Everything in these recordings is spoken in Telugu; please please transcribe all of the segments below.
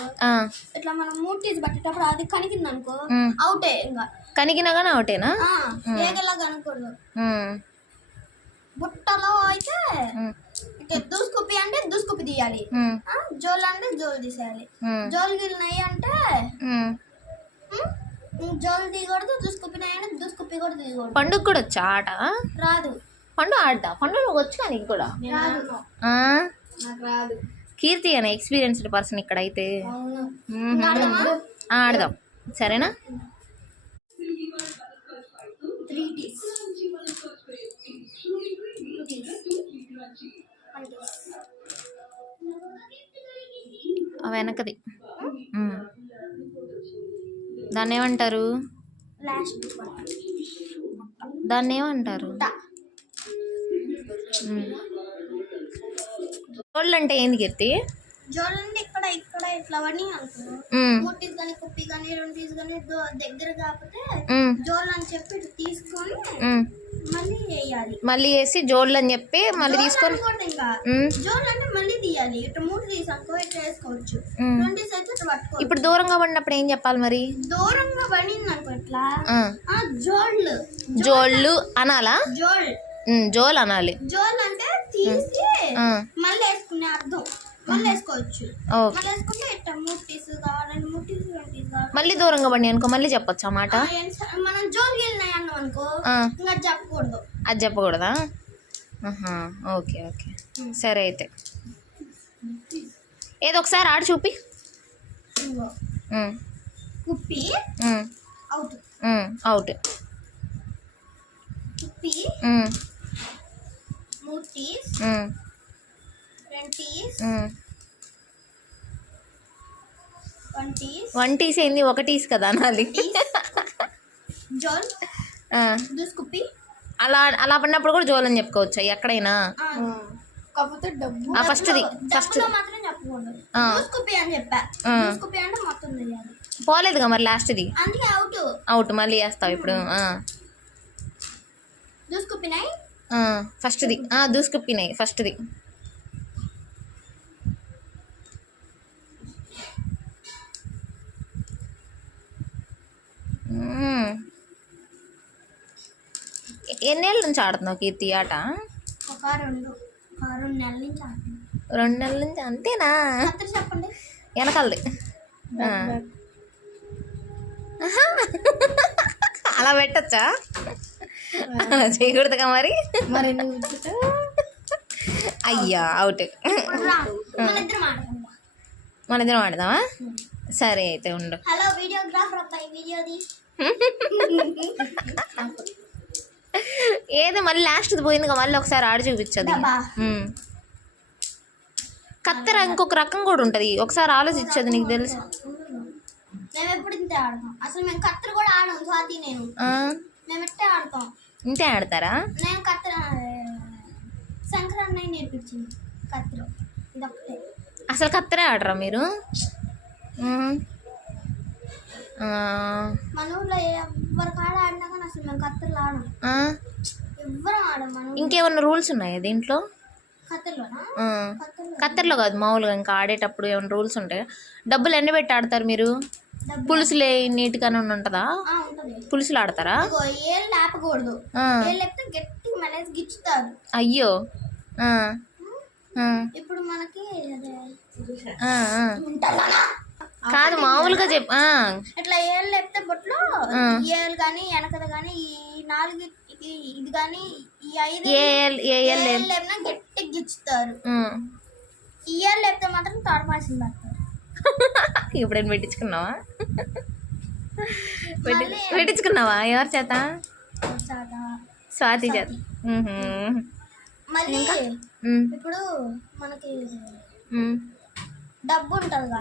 అనుకో, ఇట్లా మనం మూటీస్ పట్టేటప్పుడు అది కనికింది అనుకో అవుటే. ఇంకా కనికినా కానీ అవుటేనా? ఏగలా కనకూడదు. బుట్టలో అయితే దూసుకుప్పి అంటే దూసుకుప్పి తీయాలి, జోలు అంటే జోలు తీసేయాలి. జోలు గిలినాయి అంటే జోలు తీయకూడదు, దూసుకుప్పినాయి అంటే దూసుకుప్పి కూడా తీయకూడదు. పండుగ కూడా వచ్చా ఆట? రాదు. పండుగ ఆడతా? పండుగ వచ్చా నీకు కూడా? రాదు. కీర్తి అనే ఎక్స్పీరియన్స్డ్ పర్సన్ ఇక్కడైతే. ఆడదాం సరేనా? వెనకది దాన్ని ఏమంటారు? దాన్ని ఏమంటారు? జోళ్ళు అంటే ఏంది కీర్తి? జోళ్ళు అంటే ఇక్కడ ఇక్కడ ఇట్లా అని అనుకో, మూటీస్ కానీ కుప్పి కానీ రెండీస్ కానీ దగ్గర కాకపోతే జోళ్ళు అని చెప్పి ఇటు తీసుకొని మళ్ళీ వేయాలి. మళ్ళీ వేసి జోళ్ళు అని చెప్పి మళ్ళీ తీసుకొని ఇంకా జోళ్ళు అంటే మళ్ళీ తీయాలి. ఇటు మూడు తీసాకో ఇట్లా వేసుకోవచ్చు. రెండీస్ అయితే ఇట్లా పట్టుకోవచ్చు. ఇప్పుడు దూరంగా పడినప్పుడు ఏం చెప్పాలి మరి? దూరంగా పడింది అనుకో ఇట్లా జోళ్ళు జోళ్ళు అనాలా? జోల్ అనాలి. జోల్ అంటే తీసి మళ్ళీ వేసుకునే అర్థం. మళ్ళీ వేసుకోవచ్చు. మళ్ళీ వేసుకుంటే ఇట్లా మూటీస్ కావాలి, మూటీస్ మళ్ళీ దూరంగా పడి అనుకో మళ్ళీ చెప్పొచ్చు ఆ మాట. మనం జోలు వెళ్ళినాయి అన్నాం అనుకో ఇంకా చెప్పకూడదు. అది చెప్పకూడదా? ఓకే ఓకే సరే అయితే ఏదో ఒకసారి ఆడి చూపి. కుప్పి అవుట్, అవుట్. కుప్పి మూటీస్ రెంటీస్ వంటీస్ ఏంది? ఒకటీస్ కదా అనాలి. జోల్ దూసుకుప్పి అలా అలా పడినప్పుడు కూడా జోల్ అని చెప్పుకోవచ్చా ఎక్కడైనా? కాకపోతే డబ్బు ఫస్ట్ది మాత్రం చెప్పకూడదు. దూసుకుప్పి అని చెప్పా. దూసుకుప్పి అంటే మొత్తం తెలియాలి. పోలేదుగా మరి లాస్ట్ది అందుకే అవుట్. అవుట్ మళ్ళీ వేస్తావు ఇప్పుడు. దూసుకుప్పినాయి ఫస్ట్ది. దూసుకుప్పినాయి ఫస్ట్ది. ఎన్నేళ్ళ నుంచి ఆడుతున్నావు కీర్తి ఆట? ఒక 2 నెలల నుంచి ఆడుతున్నాను. 2 నెలల నుంచి అంతేనా? చెప్పండి వెనకాలది. అలా పెట్టచ్చా? అలా చేయకూడదుగా మరి. అయ్యా అవుట్. మన ఇద్దరం ఆడదామా? సరే అయితే ఉండు. హలో వీడియోగ్రాఫర్ అబ్బాయి వీడియోది. ఏదో మళ్ళీ లాస్ట్ది పోయిందిగా మళ్ళీ ఒకసారి ఆడి చూపించదు. కత్తెర ఇంకొక రకం కూడా ఉంటుంది, ఒకసారి ఆలోచించదు. నీకు తెలుసు మేము ఎప్పుడు ఇంతే ఆడతాం. అసలు మేము కత్తెర కూడా ఆడాం స్వాతి నేను. మేము ఇట్టే ఆడతాం. ఇంతే ఆడతారా? నేను కత్తెర సంక్రాంతి నేర్పించింది కత్తెర. ఇదొకటే. అసలు కత్తెరే ఆడరా మీరు? మన ఊర్లో ఎవరి కాడ ఆడినా కానీ అసలు మేము కత్తెరలు ఆడం. ఎవ్వరు ఆడం. మనం ఇంకేమన్నా రూల్స్ ఉన్నాయా దీంట్లో? కత్తెరలో కాదు మామూలుగా ఇంకా ఆడేటప్పుడు ఏమైనా రూల్స్ ఉంటాయా? డబ్బులు ఎన్ని పెట్టి ఆడతారు మీరు? పులుసులే నీట్గానే ఉంటుందా? పులుసులు ఆడతారా? ఏళ్ళు ఆపకూడదు. గట్టి మళ్ళీ గిచ్చుతారు. అయ్యో. ఇప్పుడు మనకి కాదు మామూలుగా ఇట్లా ఏళ్ళు లేపితే బొట్లో ఏళ్ళు కానీ వెనకద కానీ ఈ 4 ఇది కానీ ఈ 5 లేపినా గట్టి గిచ్చుతారు. ఈ ఏళ్ళు లేపితే మాత్రం తోడపాల్సింది పడతారు. ఇప్పుడేం పెట్టించుకున్నావా? పెట్టించుకున్నావా ఎవరి చేత? స్వాతి చేత. మళ్ళీ ఇప్పుడు మనకి డబ్బు ఉంటుందిగా,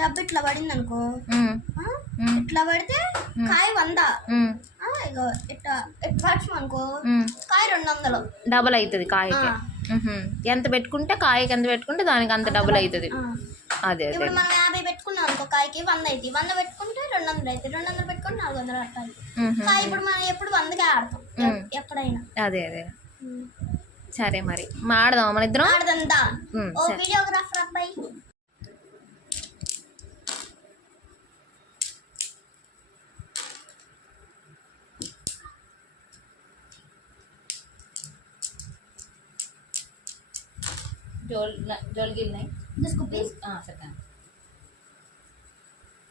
డబ్బు ఇట్లా పడింది అనుకో, ఇట్లా పడితే కాయ 100. ఇగో ఇట్లా పడుచు అనుకో కాయ 200 డబుల్ అవుతుంది కాయకి. ఎంత పెట్టుకుంటే కాయకి ఎంత పెట్టుకుంటే దానికి అంత డబుల్ అవుతుంది. అదే ఇప్పుడు మనం 50 పెట్టుకున్నాం అనుకో కాయకి 100 అవుతుంది. 100 పెట్టుకుంటే 200 అవుతుంది. 200 పెట్టుకుంటే 400 కట్టాలి. కాయ ఇప్పుడు మనం ఎప్పుడు 100కే ఆడతాం ఎక్కడైనా. అదే అదే సరే మరి ఆడదాం మన ఇద్దరం. ఆడదంతా. ఓ సరే. వీడియోగ్రాఫర్ అబ్బాయి. జోల్ గిల్నాయి దుస్కుపి సెకండ్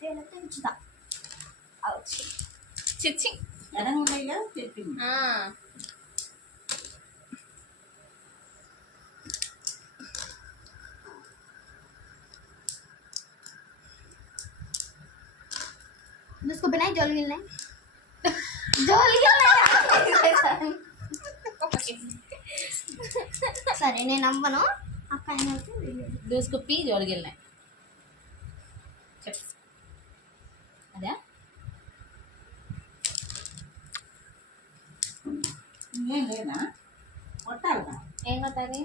వేలతో ఉంచుతా. అవుచి చిచ్చి దుస్కుపి नहीं जोल गिल नहीं जोल गिल नहीं. సరే నేను నమ్మను. అక్క దూసుకుప్పి జోల్ గిల్నాయి చెప్పు. అదే ఏం కొట్టాలి?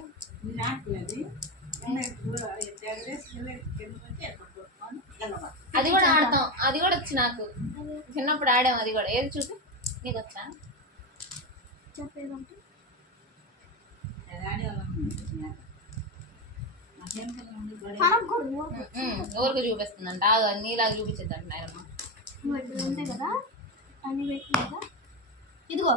అది కూడా ఆడతాం. అది కూడా వచ్చి నాకు చిన్నప్పుడు ఆడాం. అది కూడా ఏది చూసి నీకు వచ్చా? చెప్పేదంటే ఎవరికి చూపిస్తుందంట? నీలాగా చూపించద్దంట నాయనమ్మ. ఉంటాయి కదా అన్ని పెట్టిన కదా. ఇదిగో